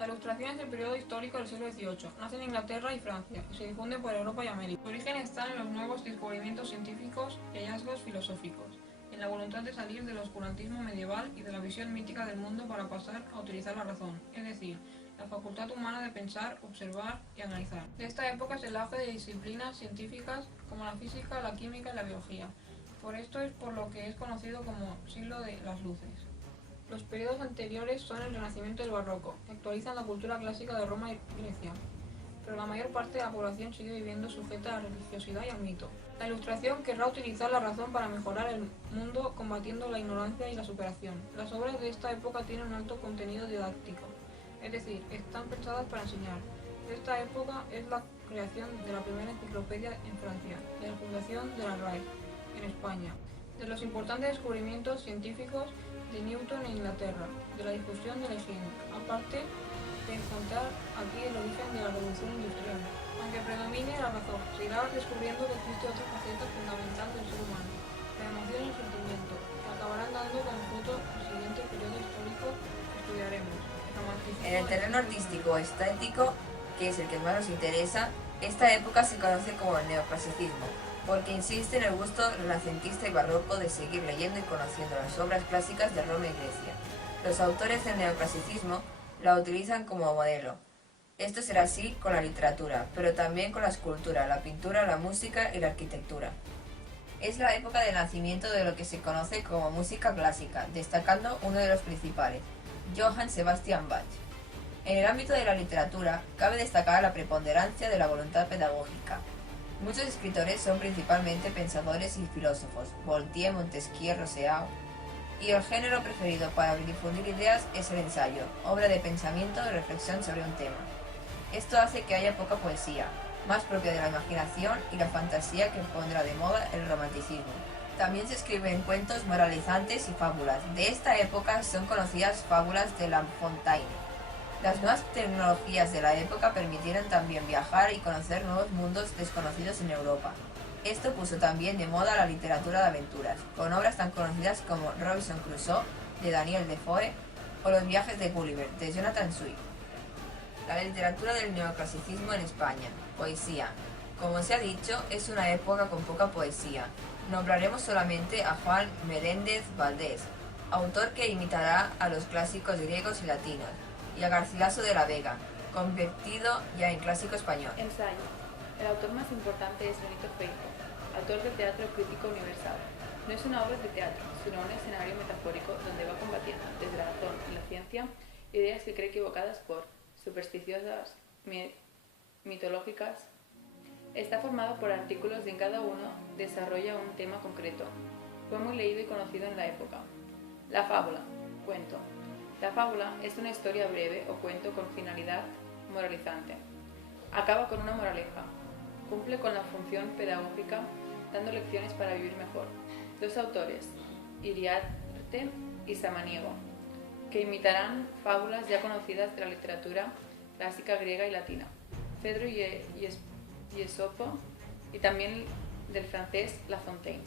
La Ilustración es el periodo histórico del siglo XVIII. Nace en Inglaterra y Francia y se difunde por Europa y América. Su origen está en los nuevos descubrimientos científicos y hallazgos filosóficos, en la voluntad de salir del oscurantismo medieval y de la visión mítica del mundo para pasar a utilizar la razón, es decir, la facultad humana de pensar, observar y analizar. De esta época es el auge de disciplinas científicas como la física, la química y la biología. Por esto es por lo que es conocido como siglo de las luces. Los periodos anteriores son el Renacimiento y el Barroco, que actualizan la cultura clásica de Roma y Grecia, pero la mayor parte de la población sigue viviendo sujeta a la religiosidad y al mito. La Ilustración querrá utilizar la razón para mejorar el mundo combatiendo la ignorancia y la superación. Las obras de esta época tienen un alto contenido didáctico, es decir, están pensadas para enseñar. De esta época es la creación de la primera enciclopedia en Francia y la fundación de la RAE en España, de los importantes descubrimientos científicos de Newton en Inglaterra, de la difusión de la higiene, aparte de encontrar aquí el origen de la revolución industrial. Aunque predomine la razón, se irá descubriendo que existe otra faceta fundamental del ser humano, la emoción y el sentimiento, que acabarán dando como fruto el siguiente periodo histórico que estudiaremos, el romanticismo. En el terreno artístico o estético, que es el que más nos interesa, esta época se conoce como el neoclasicismo, porque insiste en el gusto renacentista y barroco de seguir leyendo y conociendo las obras clásicas de Roma y Grecia. Los autores del neoclasicismo la utilizan como modelo. Esto será así con la literatura, pero también con la escultura, la pintura, la música y la arquitectura. Es la época del nacimiento de lo que se conoce como música clásica, destacando uno de los principales, Johann Sebastian Bach. En el ámbito de la literatura, cabe destacar la preponderancia de la voluntad pedagógica. Muchos escritores son principalmente pensadores y filósofos, Voltaire, Montesquieu, Rousseau, y el género preferido para difundir ideas es el ensayo, obra de pensamiento y reflexión sobre un tema. Esto hace que haya poca poesía, más propia de la imaginación y la fantasía que pondrá de moda el romanticismo. También se escriben cuentos moralizantes y fábulas. De esta época son conocidas fábulas de La Fontaine. Las nuevas tecnologías de la época permitieron también viajar y conocer nuevos mundos desconocidos en Europa. Esto puso también de moda la literatura de aventuras, con obras tan conocidas como Robinson Crusoe, de Daniel Defoe, o Los viajes de Gulliver, de Jonathan Swift. La literatura del neoclasicismo en España. Poesía. Como se ha dicho, es una época con poca poesía. Nombraremos solamente a Juan Meléndez Valdés, autor que imitará a los clásicos griegos y latinos, y a Garcilaso de la Vega, convertido ya en clásico español. Ensayo. El autor más importante es Benito Feito, autor del teatro crítico universal. No es una obra de teatro, sino un escenario metafórico donde va combatiendo, desde la razón y la ciencia, ideas que cree equivocadas por supersticiosas, mitológicas. Está formado por artículos y en cada uno desarrolla un tema concreto. Fue muy leído y conocido en la época. La fábula. Cuento. La fábula es una historia breve o cuento con finalidad moralizante. Acaba con una moraleja. Cumple con la función pedagógica, dando lecciones para vivir mejor. Dos autores, Iriarte y Samaniego, que imitarán fábulas ya conocidas de la literatura clásica griega y latina, Fedro y Esopo, y también del francés La Fontaine.